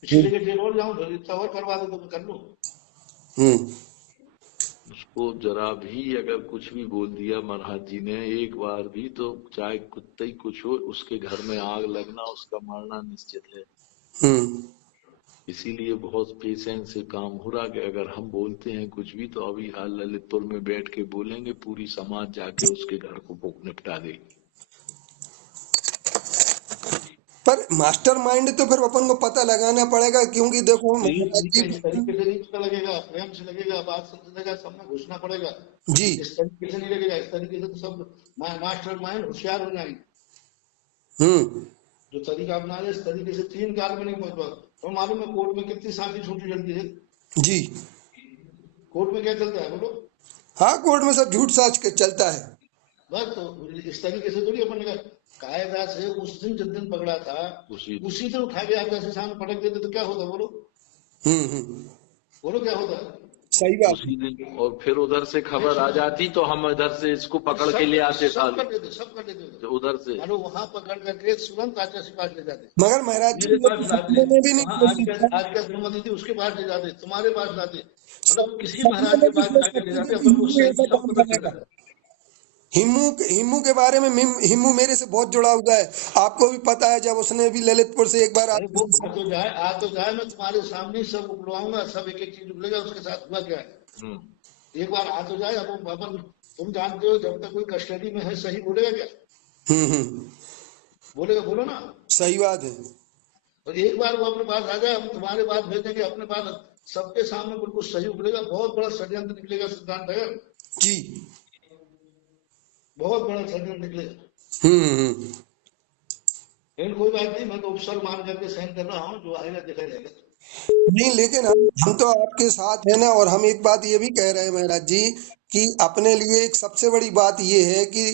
पीछे लेके जेल और जाऊं, इतना और करवा दो तो मैं कर लूं। उसको जरा भी अगर कुछ भी बोल दिया महाराज जी ने एक बार भी, तो चाहे कुत्ते ही कुछ हो, उसके घर में आग लगना, उसका मरना निश्चित है। इसीलिए बहुत पेशेंस से काम हो रहा कि अगर हम बोलते हैं कुछ भी, तो अभी हाल ललितपुर में बैठ के बोलेंगे, पूरी समाज जाके उसके घर को निपटा देगी। पर मास्टरमाइंड तो फिर अपन को पता लगाना पड़ेगा, क्योंकि देखो महाराज नहीं, इस जी। तरीके से नहीं पता लगेगा, प्रेम से लगेगा, बात समझेगा, सबने घुसना पड़ेगा। जी। इस तरीके से नहीं लगेगा, इस तरीके से तो सब मास्टर माइंड होशियार हो जाएंगे। जो तरीका अपना रहे, इस तरीके से 3 काल में नहीं पहुंच पाओ। तो मालूम है कोर्ट में कितनी सांसी छूटी चलती है? जी। कोर्ट में क्या चलता है बोलो? हाँ, कोर्ट में सब झूठ साच के चलता है। बस तो इस तरीके से थोड़ी अपन ने कायदा से उस दिन जिस दिन पकड़ा था उसी दिन उठा के आप ऐसे सामने पटक देते तो क्या होता बोलो? बोलो क्या होता? सही बात। उसी दिन और फिर उधर से खबर आ जाती तो हम इधर से इसको पकड़ के ले आते सब साले, कर देते, सब कर देते तो उधर से। मानो वहां पकड़ करके तुरंत आचार्य के पास ले जाते, मगर महाराज जी मेरे ये पास तो लाते, सपने में भी नहीं वहां सोच सकता। आज का अनुमति थी उसके पास ले जाते, तुम्हारे पास लाते, मतलब किसी सपने महाराज में के भी पास सोच जाके ले सकते थे जाते, कि अपन को हिम्मू सही ऐसा सब काम पता करेगा। चलता। हिम्मू के बारे में हिम्मू मेरे से बहुत जुड़ा हुआ है, आपको भी पता है। जब उसने भी ललितपुर से एक बार अरे वो आ तो जाए, मैं तुम्हारे सामने ही सब उगलवाऊंगा, सब एक एक चीज उगलेगा उसके साथ हुआ क्या है। एक बार आ तो जाए। अब अपन तुम जानते हो जब तक कोई कस्टडी में है, सही बोलेगा क्या? बोलेगा, बोलो ना। सही बात है। और एक बार वो अपने पास आ जाए, हम तुम्हारे पास भेजेंगे अपने पास, सबके सामने बिल्कुल सही उगलेगा, बहुत बड़ा षड्यंत्र निकलेगा सिद्धांत भैया, जी। बहुत बड़ा षड्यंत्र निकलेगा। लेकिन कोई बात नहीं, मैं तो उपसर मान करके सहन कर रहा हूँ, जो आएगा देखा जाएगा। नहीं, लेकिन हम तो आपके साथ है ना। और हम एक बात ये भी कह रहे हैं महाराज जी कि अपने लिए एक सबसे बड़ी बात ये है कि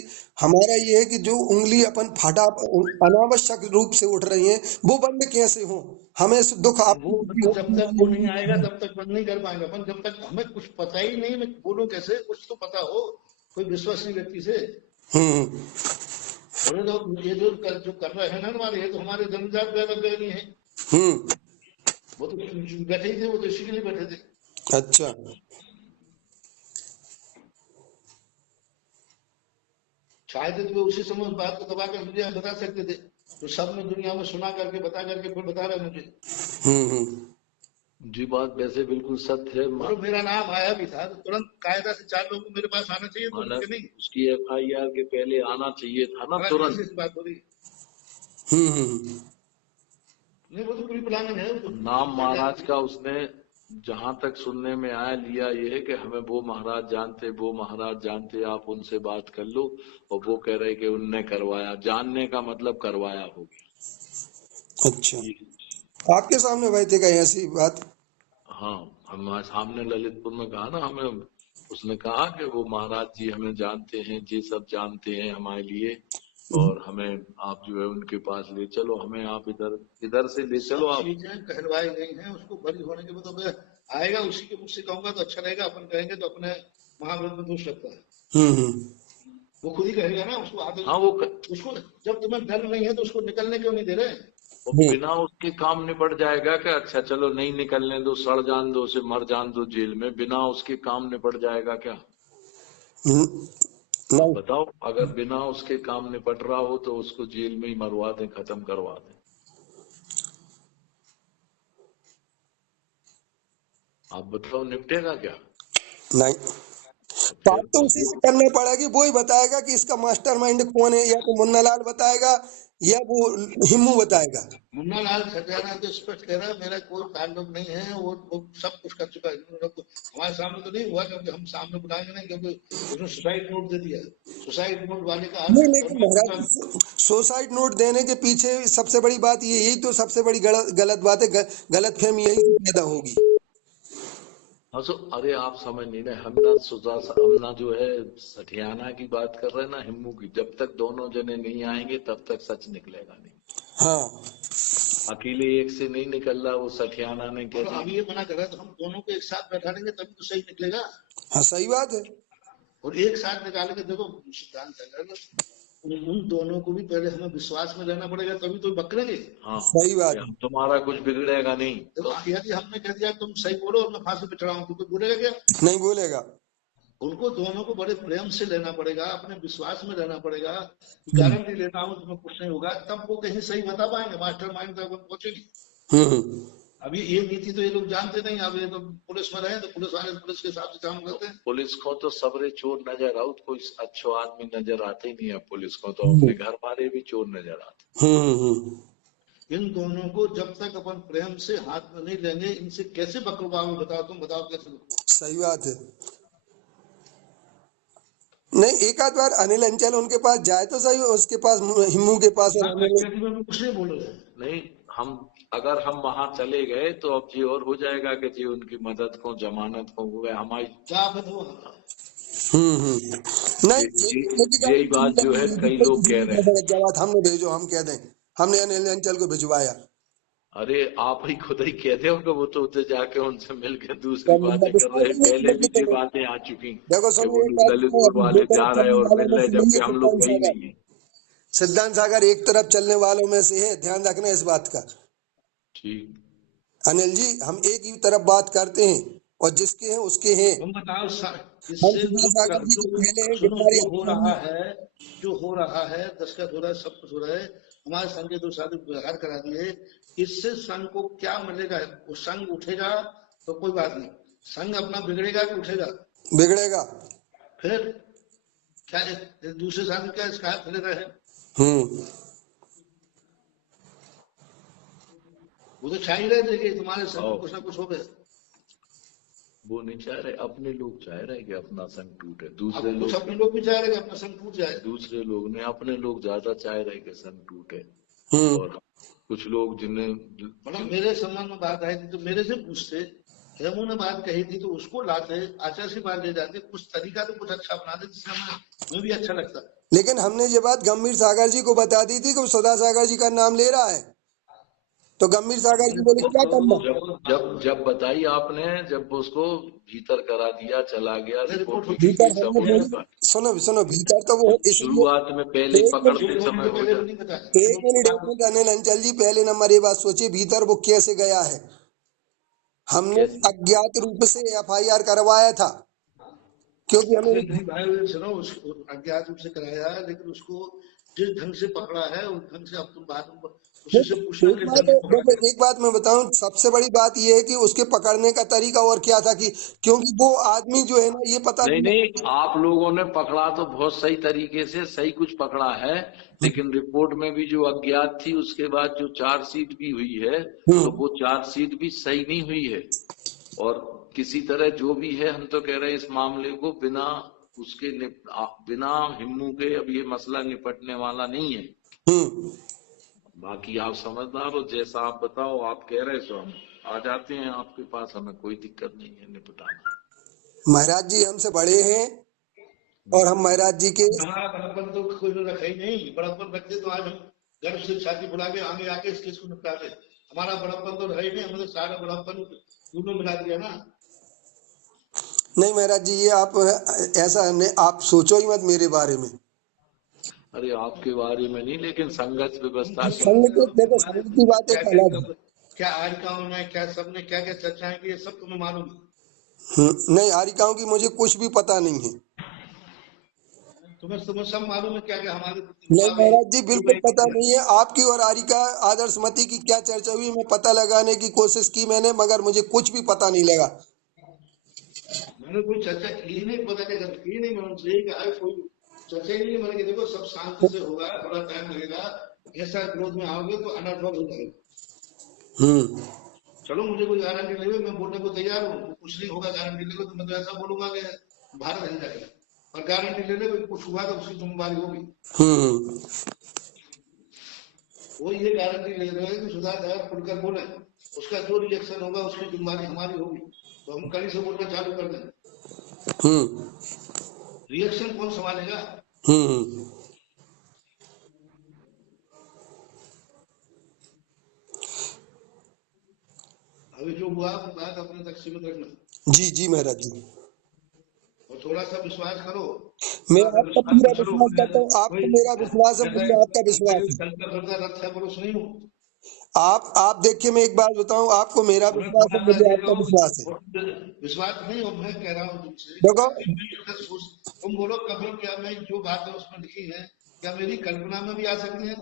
हमारा ये है कि जो उंगली अपन फटा अनावश्यक रूप से उठ रही है वो बंद कैसे हो। हमें दुख आप वो मतलब जब तक वो नहीं आएगा तब तक बंद नहीं कर पाएंगे अपन, जब तक हमें कुछ पता ही नहीं, मैं बोलूं कैसे? कुछ तो पता हो कोई विश्वसनीय व्यक्ति से। बोले तो ये जो कर रहे हैं ना हमारे, ये तो हमारे जन्मजात नहीं है। वो तो बैठे ही थे, वो तो इसी के लिए बैठे थे। अच्छा। शायद तो उसी समय उस बात को दबा कर मुझे बता सकते थे, तो सब ने दुनिया में सुना करके बता करके फिर बता रहे मुझे। जी बात वैसे बिल्कुल सत्य है। और मेरा नाम आया भी था तो तुरंत कायदा से 4 लोगों को मेरे पास आना चाहिए, तो मुझे नहीं। उसकी FIR के पहले आना चाहिए था ना तुरंत। बात हो रही नहीं, वो तो पूरी प्लानिंग है। नाम महाराज का उसने जहां तक सुनने में आया लिया ये है कि हमें वो महाराज जानते, आप उनसे बात कर लो। और वो कह रहे कि उनने करवाया, जानने का मतलब करवाया हो गया। अच्छा, आपके सामने भाई थे कहीं ऐसी बात? हाँ, हमारे सामने ललितपुर में कहा ना हमें, उसने कहा कि वो महाराज जी हमें जानते हैं, ये सब जानते हैं हमारे लिए, और हमें आप जो है उनके पास ले चलो, हमें आप इधर से ले चलो। आप चीजें कहलवाई गई हैं, उसको बरी होने के बाद आएगा, उसी के मुझसे कहूंगा तो अच्छा रहेगा। अपन कहेंगे तो अपने महाव्रत में दोष लगता है। हम्म। वो खुद ही कहेगा ना, उसको आदत, हाँ उसको जब तुम्हें डर नहीं है तो उसको निकलने क्यों नहीं दे रहे? वो बिना उसके काम निपट जाएगा क्या? अच्छा चलो नहीं निकलने दो, सड़ जान दो, उसे मर जान दो जेल में, बिना उसके काम निपट जाएगा क्या? आप नहीं, बताओ, अगर बिना उसके काम निपट रहा हो तो उसको जेल में ही मरवा दें, खत्म करवा दें। आप बताओ निपटेगा क्या? नहीं, तो बात फिर तो बस उसी वो से करना पड़ेगी, वो ही बताएगा कि इसका मास्टरमाइंड कौन है, या तो मुन्ना लाल बताएगा या वो हिम्मू बताएगा। मुन्ना लाल खजाना तो स्पष्ट कह रहा है, मेरा कोई ताल्लुक नहीं है, वो सब कुछ कर चुका है। हमारे सामने तो नहीं हुआ, क्योंकि हम सामने बुलाएंगे नहीं, क्योंकि उसने सुसाइड नोट दे दिया। सुसाइड नोट वाले का नहीं, अर्थ लेकिन महाराज सुसाइड नोट देने के पीछे सबसे बड़ी बात ये, यही तो सबसे बड़ी गलत बात है, गलत फहमी यही से पैदा होगी। हाँ तो अरे आप समझ नहीं रहे, हम ना जो है सठियाना की बात कर रहे हैं ना हिम्मू की। जब तक दोनों जने नहीं आएंगे तब तक सच निकलेगा नहीं। हाँ, अकेले एक से नहीं निकल रहा, वो सठियाना ने और कैसे। अभी ये मना कर रहा है, तो हम दोनों को एक साथ बैठा देंगे तभी तो सही निकलेगा। हाँ, सही बात है। और एक साथ निकाल के देखो, सिद्धांत है, उन दोनों को भी पहले हमें विश्वास में रहना पड़ेगा, तभी तो पकड़ेंगे। हाँ सही बात ये है। तुम्हारा कुछ बिगड़ेगा नहीं देखो, यदि हमने कह दिया तुम सही बोलो और मैं फांसी पे चढ़ाऊं, तो कोई बोलेगा क्या? नहीं बोलेगा। उनको दोनों को बड़े प्रेम से लेना पड़ेगा, अपने विश्वास में रहना पड़ेगा। गारंटी लेता हूँ तुम्हें कुछ नहीं होगा, तब वो कहीं सही बता पाएंगे, मास्टरमाइंड तक पहुंचेंगे। हम्म। अभी ये नीति तो ये लोग जानते नहीं। अब ये तो पुलिस में रहे तो पुलिस वाले पुलिस के हिसाब से काम करते हैं। पुलिस को तो सबरे चोर नजर आउत, कोई अच्छो आदमी नजर आते ही नहीं है। पुलिस को तो अपने घर वाले भी चोर नजर आते। इन दोनों को जब तक अपन प्रेम से हाथ में नहीं लेंगे, इनसे कैसे बकरवाओ? बताओ, तुम बताओ कैसे बकरवाओ? सही बात है। नहीं, एक आध बार अनिल अंचल उनके पास जाए तो सही, उसके पास, हिम्मू के पास, और ना अनिल। कश्मीर में कुछ नहीं बोल रहे हैं। नहीं, अगर हम वहां चले गए तो अब जी और हो जाएगा कि जी उनकी मदद को, जमानत को हुए हमारी। क्या बताओ? नहीं, यही बात जो है कई लोग कह रहे हैं। जवाब हमने भेजो, हम कह दें हमने अनिल अंचल को भिजवाया। अरे आप ही खुद ही कहते हो कि वो तो उधर जाके उनसे मिलकर दूसरी बातें कर रहे हैं। पहले भी ये बातें आ चुकी देखो कि सुनिए, वो एक लोग बात ललितपुर वाले दो तरफ जा रहे चलने और वालों मिल में रहे, से नहीं जबकि है हम लोग सिद्धांत गए सागर। नहीं है। सिद्धांत सागर एक तरफ चलने वालों में से है, ध्यान रखना इस बात का। ठीक। अनिल जी, हम एक ही तरफ बात करते हैं, और जिसके हैं उसके हैं। तुम बताओ, हम इससे सिद्धांत सागर जी के पहले हैं, सुनो, गिरधारी जो हो अपराधी। रहा है, जो हो रहा है, दस्तखत हो रहा है, सब कुछ हो रहा है, हमारे संघ के दो साथी व्यवहार करा दिए। इससे संघ को क्या मिलेगा? वो संघ उठेगा तो कोई बात नहीं, संघ अपना बिगड़ेगा कि उठेगा? बिगड़ेगा। फिर क्या दूसरे साथी क्या इसका हाथ ले रहे हैं? हम्म। वो तो चाह ही रहे थे कि तुम्हारे संघ में और कुछ ना कुछ हो गया। वो नहीं चाह रहे, अपने लोग चाह रहे कि अपना संघ टूटे। अब दूसरे कुछ लोग, अपने लोग भी चाह रहे कि अपना संघ टूट जाए। दूसरे लोग ने, अपने लोग ज्यादा चाह रहे कि संघ टूटे। हम्म। और कुछ लोग जिन्हें मतलब मेरे संबंध में बात आई थी तो मेरे से पूछते, हेमू ने बात कही थी तो उसको लाते, आचार्य की बात ले जाते, कुछ तरीका तो कुछ अच्छा अपनाते जिससे हमें भी अच्छा लगता। लेकिन हमने ये बात गंभीर सागर जी को बता दी थी कि वो सुधा सागर जी का नाम ले रहा है, तो गंभीर सागर जी बोले क्या करना। जब जब जब बताई आपने, जब उसको भीतर करा दिया, चला गया, रिपोर्ट लिखी गई, भीतर सब हमने हो बोली, चुका। सुनो सुनो, भीतर तो वो इसलिए। शुरुआत में पहले एक पकड़ते मिनट, समय हो जाए। एक मिनट अनिल अंचल जी, पहले नंबर ये बात सोचिए, भीतर वो कैसे गया है। हमने कैसे? अज्ञात रूप से एफआईआर करवाया था, क्योंकि हमें। अरे नहीं भाई, सुनो, उसको अज्ञात रूप से कराया, लेकिन उसको जिस ढंग से पकड़ा है उस ढंग से अब तुम बात उसी से पूछना एक किस बात ढंग से पकड़ा देखो, है। एक बात मैं बताऊं, सबसे बड़ी बात यह है कि उसके पकड़ने का तरीका और क्या था, कि क्योंकि वो आदमी जो है ना, ये पता नहीं नहीं। नहीं, आप लोगों ने पकड़ा तो बहुत सही तरीके से, सही कुछ पकड़ा है, लेकिन रिपोर्ट में भी जो अज्ञात थी, उसके बाद जो चार्जशीट भी हुई है, तो वो चार्जशीट भी सही नहीं हुई है। और किसी तरह जो भी है, हम तो कह रहे हैं इस मामले को बिना उसके बिना हिम्मू के अब ये मसला निपटने वाला नहीं है। बाकी आप समझदार हो, जैसा आप बताओ, आप कह रहे सो हम आ जाते हैं आपके पास, हमें कोई दिक्कत नहीं है निपटाना। महाराज जी हमसे बड़े हैं, और हम महाराज जी के। हमारा बड़प्पन तो कोई ने रखा ही नहीं। बड़प्पन रखते तो आज हम गर्व से छाती फुला के आगे आके इस केस को निपटाते। हमारा बड़प्पन तो रहा ही नहीं, हमने तो सारा बड़प्पन दोनों मिला दिया ना। नहीं महाराज जी, ये आप ऐसा नहीं, आप सोचो ही मत मेरे बारे में। अरे आपके बारे में नहीं, लेकिन संघर्ष व्यवस्था के संघ के देखो, तुम्हारे संघ की बात क्या एक क्या अलग है। क्या आरिकाओं में क्या सबने क्या क्या चर्चाएं की, ये सब तुम्हें मालूम है? नहीं, आरिकाओं की मुझे कुछ भी पता नहीं है। तुम्हें तुम्हें सब मालूम है क्या क्या हमारे प्रति नहीं हुआ भी, महाराज जी, जो बिल्कुल मैं पता किया। नहीं है। आपकी और आरिका आदर्शमती की क्या चर्चा हुई, मैं पता लगाने की कोशिश की मैंने, मगर मुझे कुछ भी पता नहीं लगा। मैंने कोई चर्चा की ही नहीं, पता नहीं की नहीं, मैंने उनसे यही कहा है, कोई चर्चा ही नहीं। मैंने कहा देखो सब शांति से होगा, थोड़ा टाइम लगेगा, ऐसा विरोध में आओगे तो अनर्थ हो जाएगा। हम्म। चलो मुझे कोई गारंटी नहीं है, मैं बोलने को तैयार हूँ, कुछ नहीं होगा। गारंटी ले लो तो मैं तो ऐसा बोलूंगा कि भारत हिल जाएगा, और गारंटी ले लो कुछ हुआ तो उसकी जिम्मेवारी होगी। हम्म। वो ये गारंटी ले रहे हैं कि सुधार दयाल खुलकर बोले, उसका जो रिएक्शन होगा उसकी जिम्मेवारी हमारी होगी। तो हम कड़ी से बोलना चालू कर दें, हम्म। रिएक्शन कौन संभालेगा? हम्म। अभी जो हुआ वो बात अपने तक सीमित रखना, जी जी महाराज जी, और थोड़ा सा विश्वास करो, मैं थोड़ा सा आपका विश्वास पूरा करो। विश्वास करता हूँ। कोई आपको मेरा विश्वास है, मुझे आपका जैसे विश्वास है। शंकर भरता रथ है, पुरुष नहीं हूँ। आप देखिए, मैं एक बात बताऊं, आपको मेरा मैं विश्वास है, थोड़ा सा मुझे ये आपका कहो, विश्वास है। विश्वास नहीं हो, मैं कह रहा हूँ तुमसे, देखो, तुम बोलो कभी क्या मैं जो बात है उसमें लिखी है, क्या मेरी कल्पना में भी आ सकती है?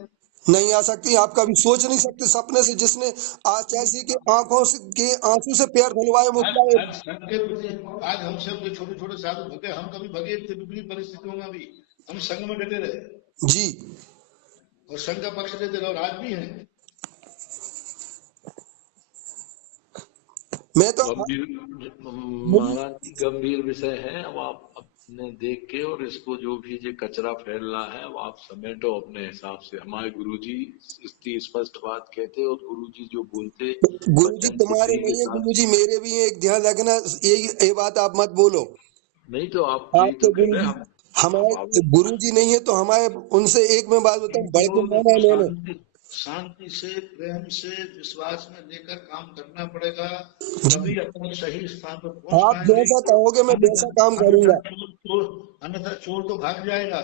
नहीं आ सकती। आप कभी सोच नहीं सकते सपने से, जिसने आचार्य जी के आंखों से के आंसू से पैर धुलवाए, वो क्या है? आज संघ के प्रति, आज हम सब जो छोटे छोटे साधु भगे, हम कभी भगे थे विपरीत परिस्थितियों में भी, हम संघ में डटे रहे जी। और संघ का पक्ष लेते रहे, और आज भी हैं। मैं तो गंभीर, महाराज जी गंभीर विषय है। अब आप अपने देख के, और इसको जो भी ये कचरा फैल रहा है वो आप समेटो अपने हिसाब से। हमारे गुरुजी इतनी स्पष्ट बात कहते, और गुरुजी जो बोलते गुरु जी वचन तुम्हारे शुद्धि के नहीं है, साथ। गुरु जी मेरे भी हैं। एक ध्यान रखना, ये बात आप मत बोलो। नहीं तो आप यही तो आपके कह गुरु रहे हैं जी हम। अब आप हमारे गुरु जी नहीं है तो हमारे उनसे एक मैं बात बताऊं, बढ़ के माना है मैंने। शांति शांति से, प्रेम से, विश्वास में लेकर काम करना पड़ेगा, तभी अपन सही स्थान पर पहुंच आप पाएंगे। जैसा कहोगे मैं अन्यथा वैसा काम अन्यथा करूंगा। अन्यथा चोर तो भाग जाएगा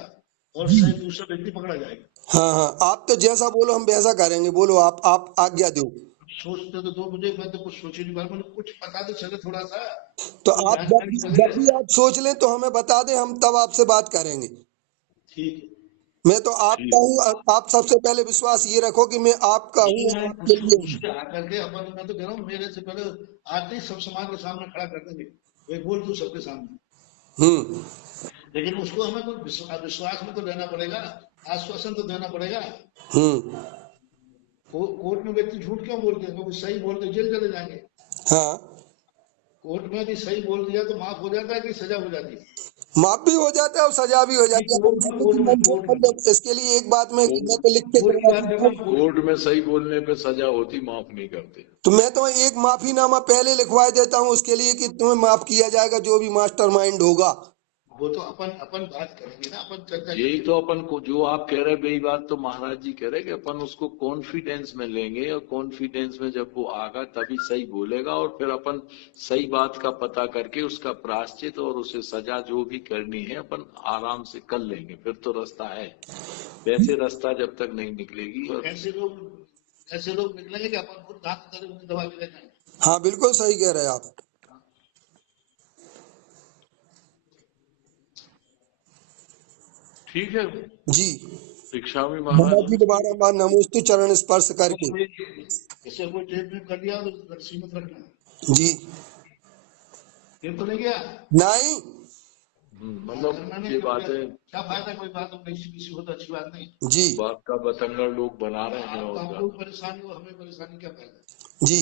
और सही दूसरा व्यक्ति पकड़ा जाएगा। हाँ हाँ, आप तो जैसा बोलो हम वैसा करेंगे। बोलो, आप आज्ञा दो। सोचते तो दो, मुझे मैं तो कुछ सोच ही नहीं पा रहा, मुझे कुछ पता तो चले थोड़ा सा, तो कोई आप जानकारी जब चले। भी आप सोच लें तो हमें बता दें, हम तब आपसे बात करेंगे। ठीक है, मैं तो आपका ठीक। हूँ। आप सबसे पहले विश्वास ये रखो कि मैं आपका हूँ, उसमें आपके लिए हूँ। उसके आकर के अपन, मैं तो कह रहा हूँ मेरे से पहले आते ही सब समाज के सामने खड़ा कर देंगे, वही बोल दूं सबके सामने। हम्म। लेकिन उसको हमें तो विश्वास में तो लेना पड़ेगा, आश्वासन तो देना पड़ेगा। हम्म। कोर्ट में व्यक्ति झूठ क्यों बोलते हैं? क्योंकि सही बोलते जेल चले जाएंगे। हाँ, कोर्ट में यदि सही बोल दिया तो माफ हो जाता है कि सजा हो जाती है? माफ भी हो जाता है और सजा भी हो जाती है। अपन जिंदगी मंजूर कर लो, इसके लिए एक बात मैं तो लिख के कोर्ट की करवा बात कर देता रहा हूँ। हूँ, कोर्ट में सही बोलने पे सजा होती, माफ नहीं करते। तो मैं तो एक माफीनामा पहले लिखवा देता हूँ उसके लिए कि तुम्हें माफ किया जाएगा, जो भी मास्टरमाइंड होगा। वो तो अपन अपन बात करेंगे ना, अपन चर्चा यही करेंगे। तो अपन को जो आप कह रहे हैं, वही बात तो महाराज जी कह रहे हैं कि अपन उसको कॉन्फिडेंस में लेंगे, और कॉन्फिडेंस में जब वो आगा तभी सही बोलेगा, और फिर अपन सही बात का पता करके उसका प्रायश्चित और उसे सजा जो भी करनी है अपन आराम से कर लेंगे। फिर तो रास्ता है, वैसे रास्ता जब तक नहीं निकलेगी। और ऐसे लोग निकलेंगे कि अपन खुद हाथ करे उन्हें दबा के ले जाएंगे। हाँ, बिल्कुल सही कह रहे हैं आप। ठीक है, जी शिक्षा में महाराज महाराज। जी, दोबारा बार नमोस्तु चरण स्पर्श करके। ऐसे कोई टेप में कर दिया तो सीमित रखना। जी। टेप तो नहीं गया, नहीं, करना मतलब नहीं ये तो बातें, क्या फायदा? कोई बात नहीं, किसी हो तो अच्छी बात नहीं। जी बात का बतंगड़ लोग बना रहे हैं। और आपको क्या। परेशानी हो, हमें परेशानी, क्या फायदा? जी।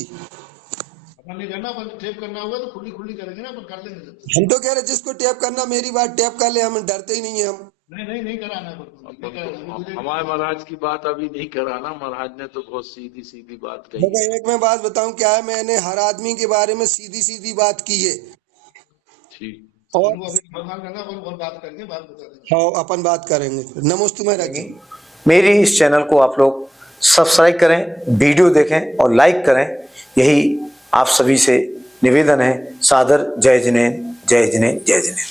अपन नहीं करना, अपन टेप करना होगा तो खुली खुली करेंगे ना, अपन कर लेंगे जब। हम तो कह रहे जिसको टैप करना, मेरी बात टैप कर ले, हम डरते ही नहीं है हम। नहीं कराना है, नहीं अपन कराना तो है। हमारे महाराज की बात अभी नहीं कराना। महाराज ने तो बहुत सीधी सीधी बात कही देखो, है। एक मैं बात बताऊं, क्या है, मैंने हर आदमी के बारे में सीधी सीधी बात की है। ठीक। और अपन को अभी भगवान करना, अपन और बात करके बात बता देंगे। हाँ, अपन बात करेंगे। नमस्ते महाराज जी। मेरी इस चैनल को आप लोग सब्सक्राइब करें, वीडियो देखें और लाइक करें, यही आप सभी से निवेदन है। सादर जय जिनेंद्र। जय जिने जय जिने।